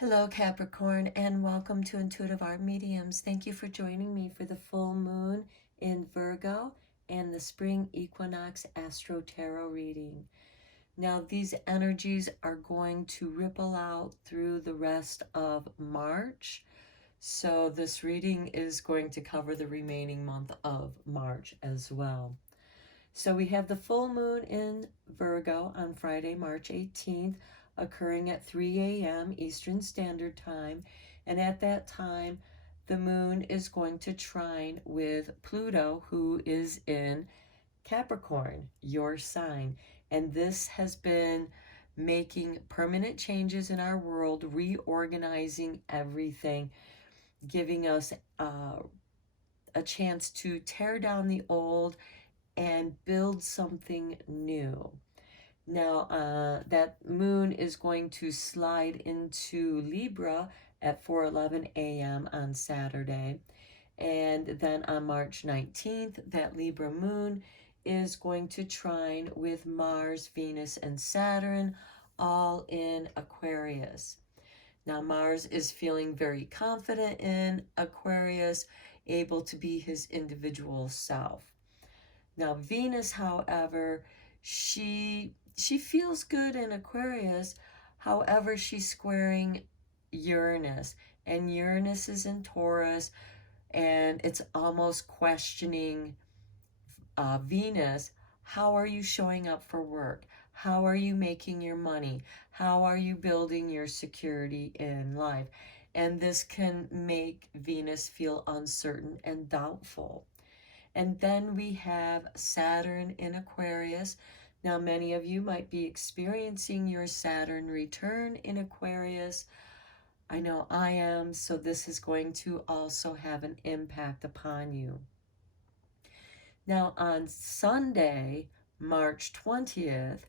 Hello, Capricorn, and welcome to Intuitive Art Mediums. Thank you for joining me for the full moon in Virgo and the spring equinox Astro-Tarot reading. Now, these energies are going to ripple out through the rest of March. So this reading is going to cover the remaining month of March as well. So we have the full moon in Virgo on Friday, March 18th, occurring at 3 a.m. Eastern Standard Time. And at that time, the moon is going to trine with Pluto, who is in Capricorn, your sign. And this has been making permanent changes in our world, reorganizing everything, giving us a chance to tear down the old and build something new. Now, that moon is going to slide into Libra at 4:11 a.m. on Saturday. And then on March 19th, that Libra moon is going to trine with Mars, Venus, and Saturn, all in Aquarius. Now, Mars is feeling very confident in Aquarius, able to be his individual self. Now, Venus, however, she feels good in Aquarius. However, she's squaring Uranus, and Uranus is in Taurus, and it's almost questioning Venus. How are you showing up for work? How are you making your money? How are you building your security in life? And this can make Venus feel uncertain and doubtful. And then we have Saturn in Aquarius. Now, many of you might be experiencing your Saturn return in Aquarius. I know I am, so this is going to also have an impact upon you. Now, on Sunday, March 20th,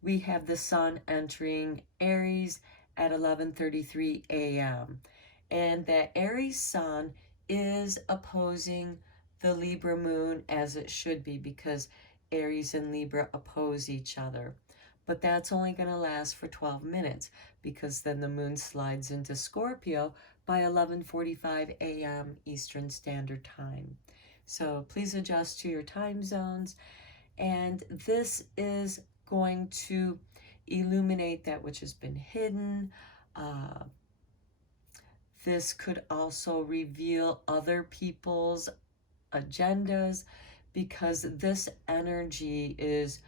we have the sun entering Aries at 11:33 a.m. And that Aries sun is opposing the Libra moon, as it should be, because Aries and Libra oppose each other. But that's only going to last for 12 minutes, because then the moon slides into Scorpio by 11:45 a.m. Eastern Standard Time. So please adjust to your time zones. And this is going to illuminate that which has been hidden. This could also reveal other people's agendas, because this energy is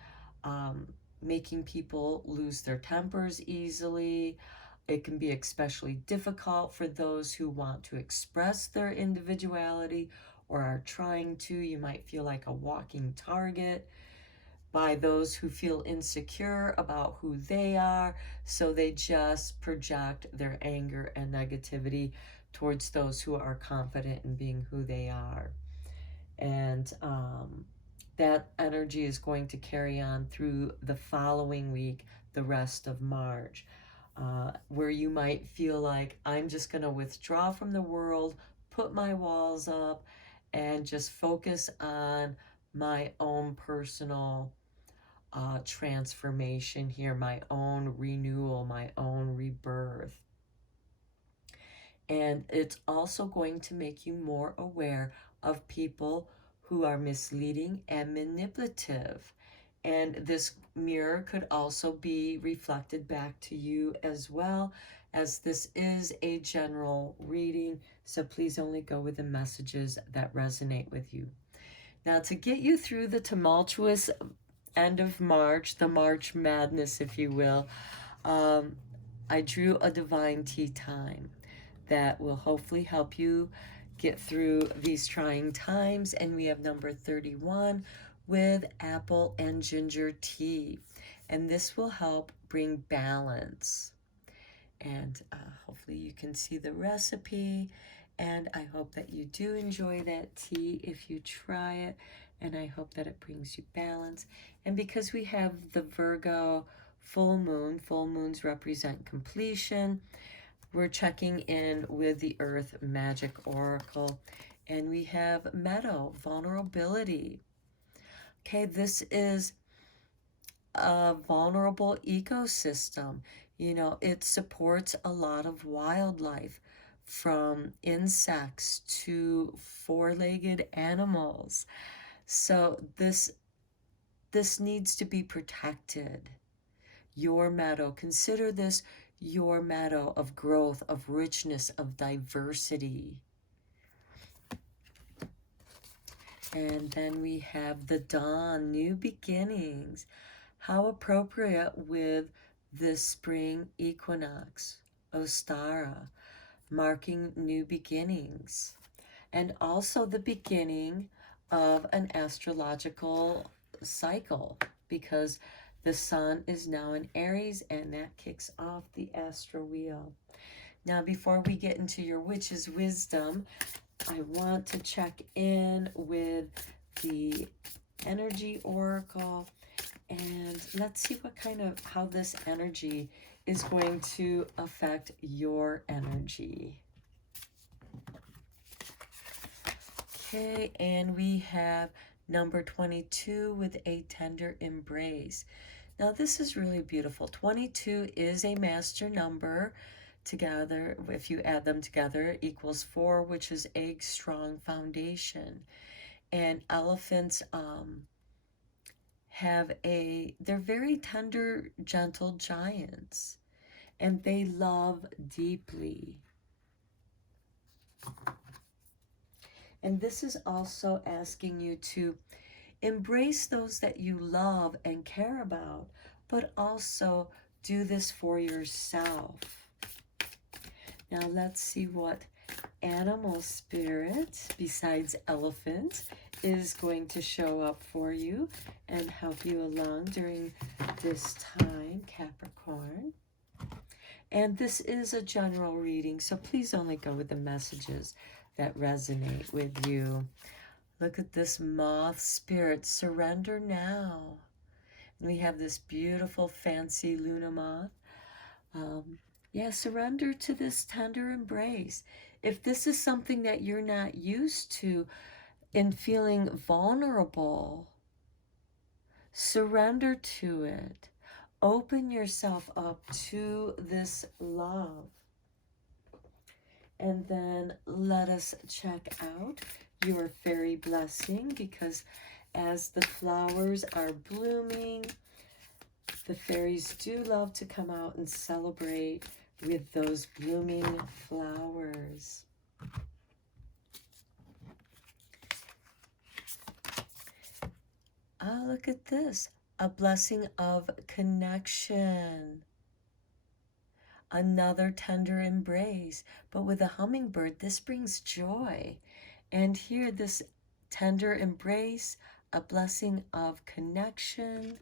making people lose their tempers easily. It can be especially difficult for those who want to express their individuality or are trying to. You might feel like a walking target by those who feel insecure about who they are, so they just project their anger and negativity towards those who are confident in being who they are. And that energy is going to carry on through the following week, the rest of March, where you might feel like, I'm just going to withdraw from the world, put my walls up, and just focus on my own personal transformation here, my own renewal, my own rebirth. And it's also going to make you more aware of people who are misleading and manipulative. And this mirror could also be reflected back to you as well, as this is a general reading. So please only go with the messages that resonate with you. Now, to get you through the tumultuous end of March, the March madness, if you will, I drew a divine tea time that will hopefully help you get through these trying times. And we have number 31 with apple and ginger tea. And this will help bring balance. And hopefully you can see the recipe. And I hope that you do enjoy that tea if you try it. And I hope that it brings you balance. And because we have the Virgo full moons represent completion. We're checking in with the Earth Magic Oracle, and we have Meadow, vulnerability. Okay, this is a vulnerable ecosystem. You know, it supports a lot of wildlife, from insects to four-legged animals. So this needs to be protected. Your meadow, consider this your meadow of growth, of richness, of diversity. And then we have the dawn, new beginnings. How appropriate with this spring equinox, Ostara, marking new beginnings. And also the beginning of an astrological cycle, because the sun is now in Aries, and that kicks off the astro wheel. Now, before we get into your witch's wisdom, I want to check in with the energy oracle, and let's see what kind of, how this energy is going to affect your energy. Okay, and we have number 22 with a tender embrace. Now this is really beautiful. 22 is a master number. Together, if you add them together, equals 4, which is a strong foundation. And elephants they're very tender, gentle giants, and they love deeply. And this is also asking you to embrace those that you love and care about, but also do this for yourself. Now let's see what animal spirit, besides elephant, is going to show up for you and help you along during this time, Capricorn. And this is a general reading, so please only go with the messages that resonate with you. Look at this moth spirit, surrender now. And we have this beautiful fancy Luna moth. Yeah, surrender to this tender embrace. If this is something that you're not used to in feeling vulnerable, surrender to it. Open yourself up to this love. And then let us check out your fairy blessing, because as the flowers are blooming, the fairies do love to come out and celebrate with those blooming flowers. Ah, look at this. A blessing of connection. Another tender embrace. But with a hummingbird, this brings joy. And here, this tender embrace, a blessing of connection,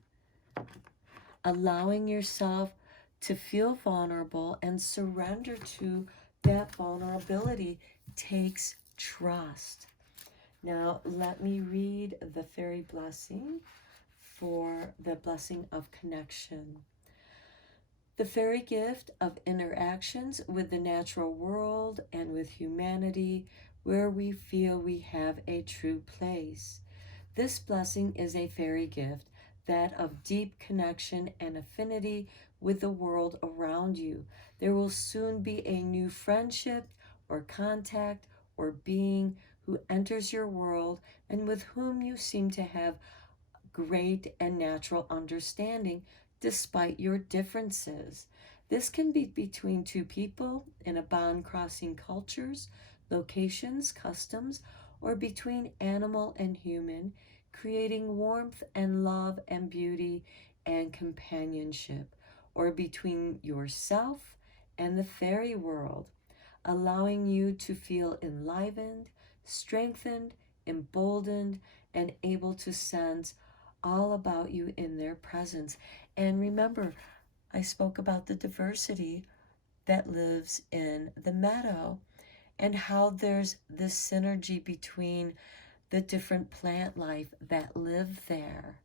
allowing yourself to feel vulnerable and surrender to that vulnerability takes trust. Now, let me read the fairy blessing for the blessing of connection. The fairy gift of interactions with the natural world and with humanity, where we feel we have a true place. This blessing is a fairy gift, that of deep connection and affinity with the world around you. There will soon be a new friendship or contact or being who enters your world and with whom you seem to have great and natural understanding despite your differences. This can be between two people in a bond crossing cultures, locations, customs, or between animal and human, creating warmth and love and beauty and companionship, or between yourself and the fairy world, allowing you to feel enlivened, strengthened, emboldened, and able to sense all about you in their presence. And remember, I spoke about the diversity that lives in the meadow and how there's this synergy between the different plant life that live there.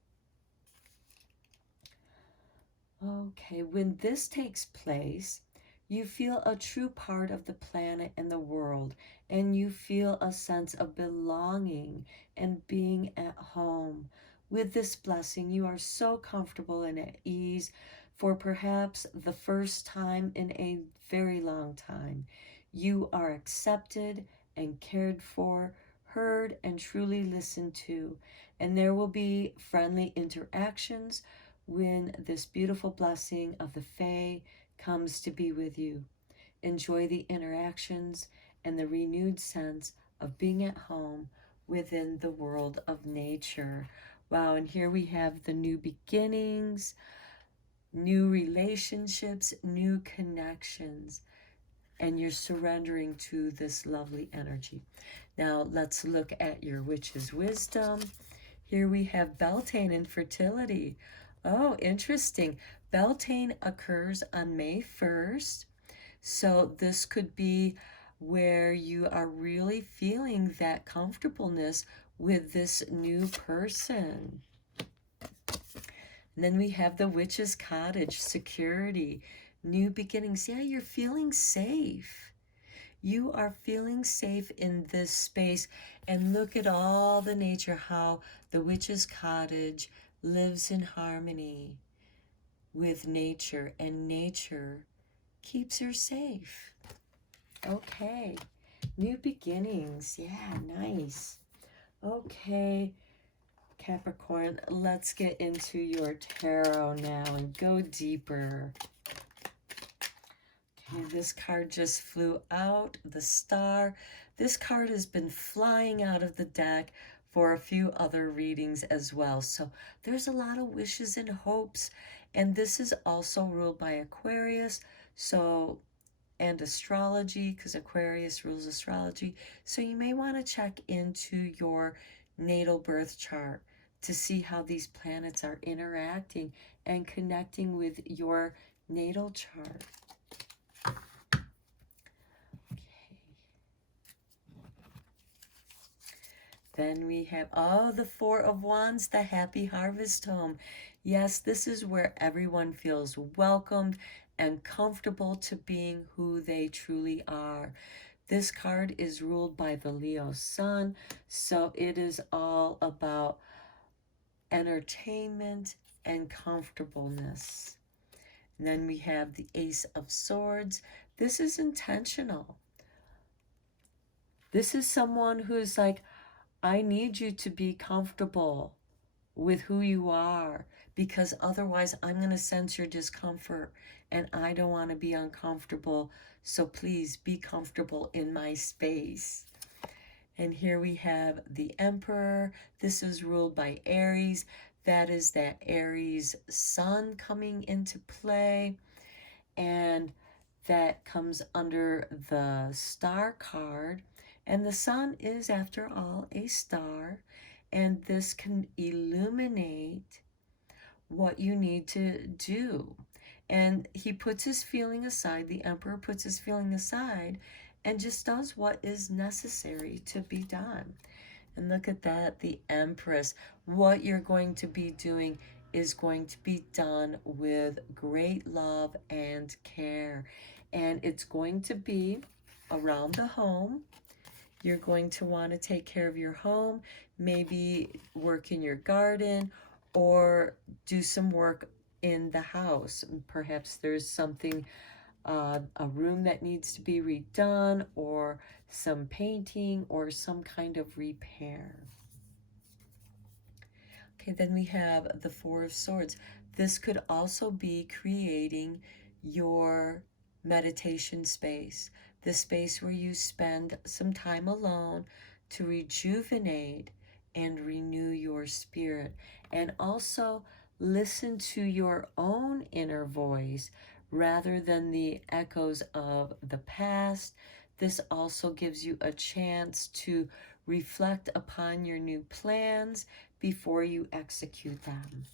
Okay, when this takes place, you feel a true part of the planet and the world, and you feel a sense of belonging and being at home. With this blessing, you are so comfortable and at ease, For perhaps the first time in a very long time, you are accepted and cared for, heard and truly listened to. And there will be friendly interactions when this beautiful blessing of the Fae comes to be with you. Enjoy the interactions and the renewed sense of being at home within the world of nature. Wow, and here we have the new beginnings, new relationships, new connections, and you're surrendering to this lovely energy. Now let's look at your witch's wisdom. Here we have Beltane and fertility. Oh, interesting. Beltane occurs on May 1st. So this could be where you are really feeling that comfortableness with this new person. And then we have the Witch's Cottage, security, new beginnings. Yeah, you're feeling safe. You are feeling safe in this space. And look at all the nature, how the Witch's Cottage lives in harmony with nature, and nature keeps her safe. Okay, new beginnings. Yeah, nice. Okay, Capricorn, let's get into your tarot now and go deeper. Okay, this card just flew out, the Star. This card has been flying out of the deck for a few other readings as well. So there's a lot of wishes and hopes. And this is also ruled by Aquarius, so, and astrology, because Aquarius rules astrology. So you may want to check into your natal birth chart to see how these planets are interacting and connecting with your natal chart. Okay. Then we have, oh, the Four of Wands, the happy harvest home. Yes, this is where everyone feels welcomed and comfortable to being who they truly are. This card is ruled by the Leo sun, so it is all about entertainment and comfortableness. And then we have the Ace of Swords. This is intentional. This is someone who's like, I need you to be comfortable with who you are, because otherwise I'm going to sense your discomfort and I don't want to be uncomfortable. So please be comfortable in my space. And here we have the Emperor. This is ruled by Aries. That is that Aries sun coming into play. And that comes under the Star card. And the sun is, after all, a star. And this can illuminate what you need to do. And he puts his feeling aside, the Emperor puts his feeling aside, and just does what is necessary to be done. And look at that, the Empress. What you're going to be doing is going to be done with great love and care. And it's going to be around the home. You're going to want to take care of your home, maybe work in your garden, or do some work in the house. Perhaps there's something, a room that needs to be redone, or some painting, or some kind of repair. Okay, then we have the Four of Swords. This could also be creating your meditation space, the space where you spend some time alone to rejuvenate and renew your spirit, and also listen to your own inner voice rather than the echoes of the past. This also gives you a chance to reflect upon your new plans before you execute them.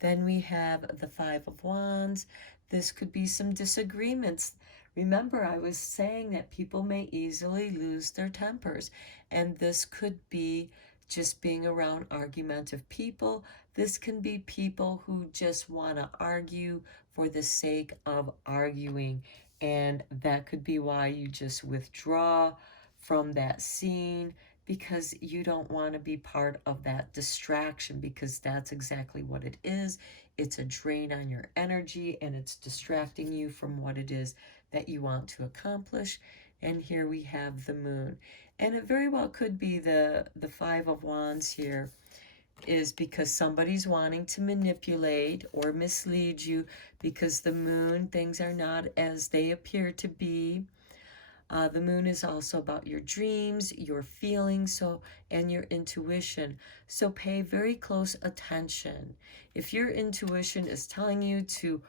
Then we have the Five of Wands. This could be some disagreements. Remember, I was saying that people may easily lose their tempers, and this could be just being around argumentative people. This can be people who just want to argue for the sake of arguing, and that could be why you just withdraw from that scene, because you don't want to be part of that distraction, because that's exactly what it is. it's a drain on your energy, and it's distracting you from what it is that you want to accomplish. And here we have the moon. And it very well could be the Five of Wands here is because somebody's wanting to manipulate or mislead you, because the moon, things are not as they appear to be. The moon is also about your dreams, your feelings, and your intuition. So pay very close attention. If your intuition is telling you to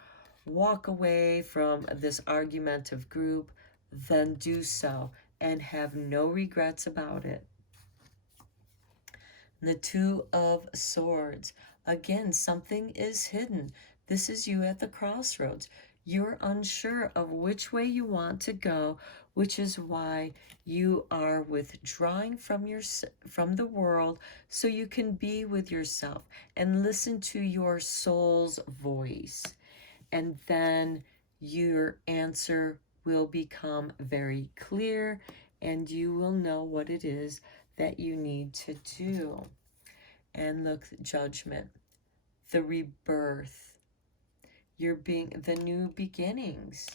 walk away from this argumentative group, then do so and have no regrets about it. The Two of Swords. Again, something is hidden. This is you at the crossroads. You're unsure of which way you want to go, which is why you are withdrawing from the world so you can be with yourself and listen to your soul's voice. And then your answer will become very clear, and you will know what it is that you need to do. And look, Judgment, the rebirth, the new beginnings.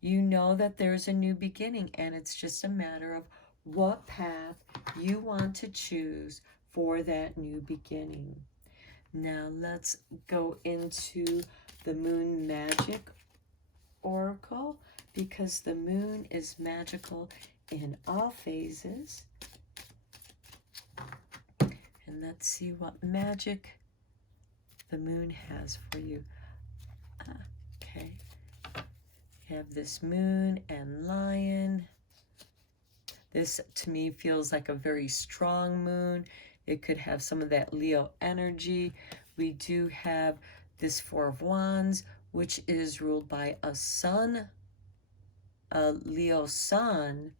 You know that there's a new beginning, and it's just a matter of what path you want to choose for that new beginning. Now let's go into the Moon Magic Oracle, because the moon is magical in all phases. And let's see what magic the moon has for you. Okay. You have this Moon and Lion. This, to me, feels like a very strong moon. It could have some of that Leo energy. We do have this Four of Wands, which is ruled by a sun, a Leo sun.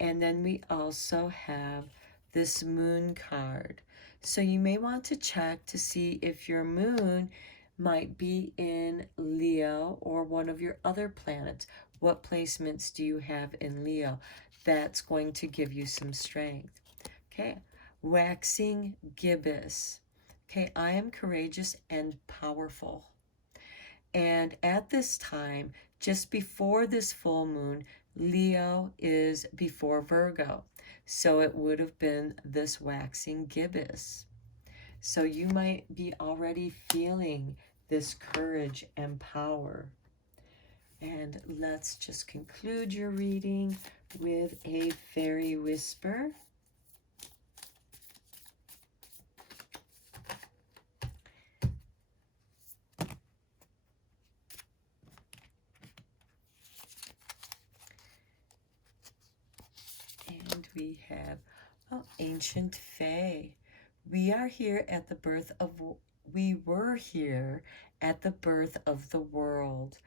And then we also have this Moon card. So you may want to check to see if your moon might be in Leo or one of your other planets. What placements do you have in Leo? That's going to give you some strength. Okay, waxing gibbous. Okay, I am courageous and powerful. And at this time, just before this full moon, Leo is before Virgo. So it would have been this waxing gibbous. So you might be already feeling this courage and power. And let's just conclude your reading with a fairy whisper. And we have ancient fae. We were here at the birth of the world.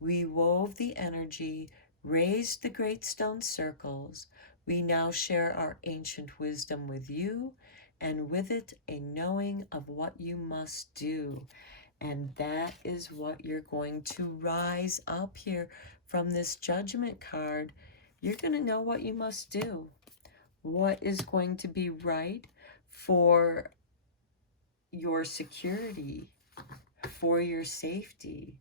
We wove the energy, raised the great stone circles. We now share our ancient wisdom with you, and with it a knowing of what you must do. And that is what you're going to rise up here from this Judgment card. You're going to know what you must do, what is going to be right for your security, for your safety,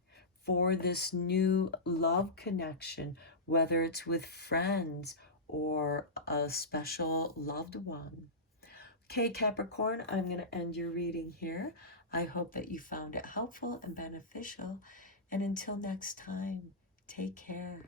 for this new love connection, whether it's with friends or a special loved one. Okay, Capricorn, I'm going to end your reading here. I hope that you found it helpful and beneficial. And until next time, take care.